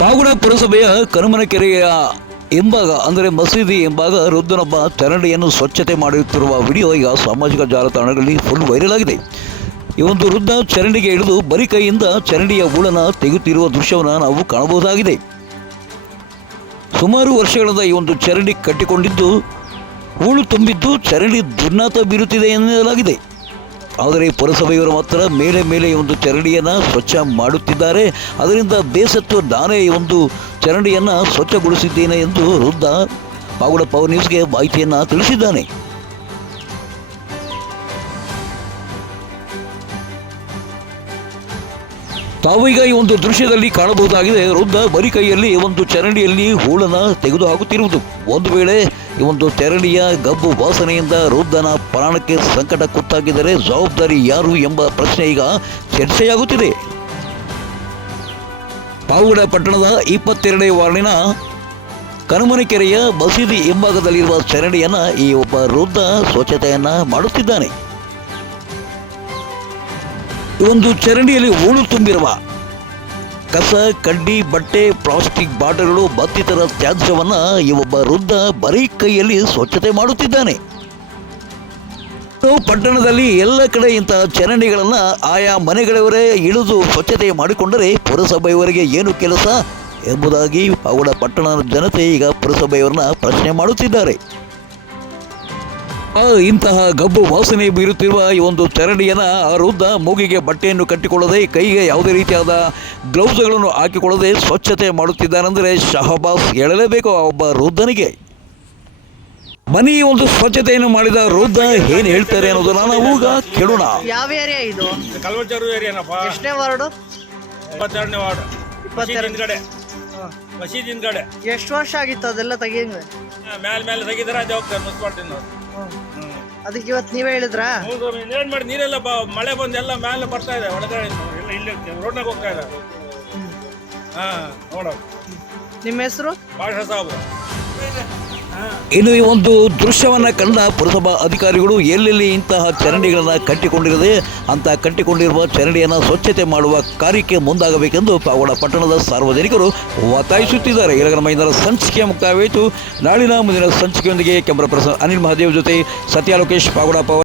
ಪಾವಗಡ ಪುರಸಭೆಯ ಕನುಮನಕೆರೆಯ ಎಂಬಾಗ, ಅಂದರೆ ಮಸೀದಿ ಎಂಬಾಗ ವೃದ್ಧನೊಬ್ಬ ಚರಂಡಿಯನ್ನು ಸ್ವಚ್ಛತೆ ಮಾಡುತ್ತಿರುವ ವಿಡಿಯೋ ಈಗ ಸಾಮಾಜಿಕ ಜಾಲತಾಣಗಳಲ್ಲಿ ಫುಲ್ ವೈರಲ್ ಆಗಿದೆ. ಈ ಒಂದು ವೃದ್ಧ ಚರಂಡಿಗೆ ಇಳಿದು ಬರಿ ಕೈಯಿಂದ ಚರಂಡಿಯ ಹೂಳನ್ನು ತೆಗೆಯುತ್ತಿರುವ ದೃಶ್ಯವನ್ನು ನಾವು ಕಾಣಬಹುದಾಗಿದೆ. ಸುಮಾರು ವರ್ಷಗಳಿಂದ ಈ ಒಂದು ಚರಂಡಿ ಕಟ್ಟಿಕೊಂಡಿದ್ದು ಹೂಳು ತುಂಬಿದ್ದು ಚರಂಡಿ ದುರ್ನಾತ ಬೀರುತ್ತಿದೆ ಎನ್ನಲಾಗಿದೆ. ಆದರೆ ಪುರಸಭೆಯವರು ಮಾತ್ರ ಮೇಲೆ ಮೇಲೆ ಒಂದು ಚರಂಡಿಯನ್ನು ಸ್ವಚ್ಛ ಮಾಡುತ್ತಿದ್ದಾರೆ. ಅದರಿಂದ ಬೇಸತ್ತು ನಾನೇ ಒಂದು ಚರಂಡಿಯನ್ನು ಸ್ವಚ್ಛಗೊಳಿಸಿದ್ದೇನೆ ಎಂದು ವೃದ್ಧ ಪಾಗುಡ ಪವರ್ ನ್ಯೂಸ್ಗೆ ಮಾಹಿತಿಯನ್ನು ತಿಳಿಸಿದ್ದಾನೆ. ತಾವೀಗ ಈ ಒಂದು ದೃಶ್ಯದಲ್ಲಿ ಕಾಣಬಹುದಾಗಿದೆ, ವೃದ್ಧ ಬರಿ ಕೈಯಲ್ಲಿ ಒಂದು ಚರಂಡಿಯಲ್ಲಿ ಹೂಳನ್ನು ತೆಗೆದು ಹಾಕುತ್ತಿರುವುದು ಒಂದು ವೇಳೆ ಈ ಒಂದು ಚರಂಡಿಯ ಗಬ್ಬು ವಾಸನೆಯಿಂದ ವೃದ್ಧನ ಪ್ರಾಣಕ್ಕೆ ಸಂಕಟ ಕುತ್ತಾಗಿದ್ದರೆ ಜವಾಬ್ದಾರಿ ಯಾರು ಎಂಬ ಪ್ರಶ್ನೆ ಈಗ ಚರ್ಚೆಯಾಗುತ್ತಿದೆ. ಪಾವಗಡ ಪಟ್ಟಣದ ಇಪ್ಪತ್ತೆರಡನೇ ವಾರ್ಡಿನ ಕನುಮನಕೆರೆಯ ಮಸೀದಿ ಹಿಂಭಾಗದಲ್ಲಿರುವ ಚರಂಡಿಯನ್ನು ಈ ಒಬ್ಬ ವೃದ್ಧ ಸ್ವಚ್ಛತೆಯನ್ನು ಮಾಡುತ್ತಿದ್ದಾನೆ. ಒಂದು ಚರಂಡಿಯಲ್ಲಿ ಹೂಳು ತುಂಬಿರುವ ಕಸ, ಕಡ್ಡಿ, ಬಟ್ಟೆ, ಪ್ಲಾಸ್ಟಿಕ್ ಬಾಟಲ್ಗಳು ಮತ್ತಿತರ ತ್ಯಾಜ್ಯವನ್ನು ಈ ಒಬ್ಬ ವೃದ್ಧ ಬರೀ ಕೈಯಲ್ಲಿ ಸ್ವಚ್ಛತೆ ಮಾಡುತ್ತಿದ್ದಾನೆ. ಪಟ್ಟಣದಲ್ಲಿ ಎಲ್ಲ ಕಡೆ ಇಂತಹ ಚರಂಡಿಗಳನ್ನು ಆಯಾ ಮನೆಗಳವರೇ ಇಳಿದು ಸ್ವಚ್ಛತೆ ಮಾಡಿಕೊಂಡರೆ ಪುರಸಭೆಯವರಿಗೆ ಏನು ಕೆಲಸ ಎಂಬುದಾಗಿ ಅವಳ ಪಟ್ಟಣದ ಜನತೆ ಈಗ ಪುರಸಭೆಯವರನ್ನ ಪ್ರಶ್ನೆ ಮಾಡುತ್ತಿದ್ದಾರೆ. ಇಂತಹ ಗಬ್ಬು ವಾಸನೆ ಬೀರುತ್ತಿರುವ ಈ ಒಂದು ಚರಂಡಿಯನ್ನು ಆ ವೃದ್ಧ ಮೂಗಿಗೆ ಬಟ್ಟೆಯನ್ನು ಕಟ್ಟಿಕೊಳ್ಳದೆ ಕೈಗೆ ಯಾವುದೇ ರೀತಿಯಾದ ಗ್ಲೌಸ್ಗಳನ್ನು ಹಾಕಿಕೊಳ್ಳದೆ ಸ್ವಚ್ಛತೆ ಮಾಡುತ್ತಿದ್ದಾನೆಂದರೆ ಶಹಬಾಸ್ ಹೇಳಲೇಬೇಕು ಆ ಒಬ್ಬ ವೃದ್ಧನಿಗೆ. ಮನಿ ಒಂದು ಸ್ವಚ್ಛತೆಯನ್ನು ಮಾಡಿದ ವೃದ್ಧ ಏನು ಹೇಳ್ತಾರೆ ಅನ್ನೋದು ನಾನು ಈಗ ಕೇಳೋಣ. ಯಾವ ಏರಿಯಾ ಇದು? ಕಲ್ವಚರು ಏರಿಯಾನಪ್ಪ. ಎಷ್ಟನೇ ವಾರ್ಡ್? ಇಪ್ಪತ್ತೆರಡನೇ ವಾರ್ಡ್. ಇಪ್ಪತ್ತೆರಡು. ಹಿಂದ್ಗಡೆ. ಮಸೀದಿ ಹಿಂದ್ಗಡೆ. ಎಷ್ಟು ವರ್ಷ ಆಗಿತ್ತು ಅದೆಲ್ಲ ತೆಗಿಯಂಗೆ? ಮೇಲೆ ಮೇಲೆ ತೆಗಿದ್ರೆ ಅದೇ ಹೋಗ್ತಾರೆ ಮುನ್ಸಿಪಾಲ್ಟಿನ ಅದಕ್ಕೆ ಇವತ್ತು ನೀವೇ ಹೇಳಿದ್ರಾ? ಏನ್ ಮಾಡಿ ನೀರೆಲ್ಲ ಬ- ಮಳೆ ಬಂದು ಎಲ್ಲ ಮೇಲೆ ಬರ್ತಾ ಇದೆ ಒಳಗಡೆ ಎಲ್ಲ ಇಲ್ಲಿ ರೋಡ್ನಾಗ ಹೋಗ್ತಾ ಇದೆ ಹಾ ನೋಡು ನಿಮ್ಮ ಹೆಸರು? ಬಾಷಾ ಸಾಬು. ಇನ್ನು ಈ ಒಂದು ದೃಶ್ಯವನ್ನು ಕಂಡ ಪುರಸಭಾ ಅಧಿಕಾರಿಗಳು ಎಲ್ಲೆಲ್ಲಿ ಇಂತಹ ಚರಂಡಿಗಳನ್ನು ಕಟ್ಟಿಕೊಂಡಿರದೆ ಅಂತ ಕಟ್ಟಿಕೊಂಡಿರುವ ಚರಂಡಿಯನ್ನು ಸ್ವಚ್ಛತೆ ಮಾಡುವ ಕಾರ್ಯಕ್ಕೆ ಮುಂದಾಗಬೇಕೆಂದು ಪಾವಗಡ ಪಟ್ಟಣದ ಸಾರ್ವಜನಿಕರು ಒತ್ತಾಯಿಸುತ್ತಿದ್ದಾರೆ. ಇರಗನ ಮೈದಾನ ಸಂಚಿಕೆ ಮುಕ್ತಾಯವಾಯಿತು. ನಾಳಿನ ಮುಂದಿನ ಸಂಚಿಕೆಯೊಂದಿಗೆ ಕ್ಯಾಮರಾ ಪರ್ಸನ್ ಅನಿಲ್ ಮಹಾದೇವ್ ಜೊತೆ ಸತ್ಯ ಲೋಕೇಶ್ ಪಾವಗಡ ಪವರ್